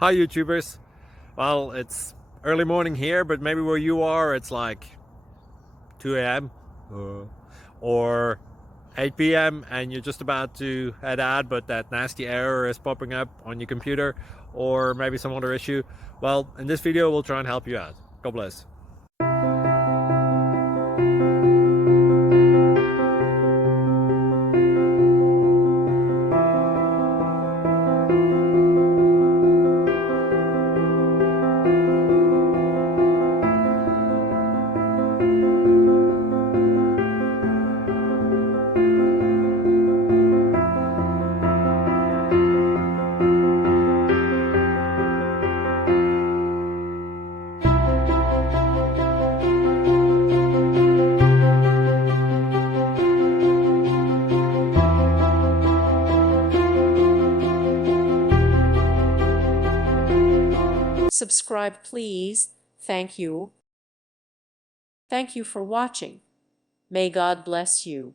Hi YouTubers. Well, it's early morning here, but maybe where you are it's like 2 a.m. or 8 p.m. and you're just about to head out, but that nasty error is popping up on your computer, or maybe some other issue. Well, in this video we'll try and help you out. God bless. Subscribe, please. Thank you. Thank you for watching. May God bless you.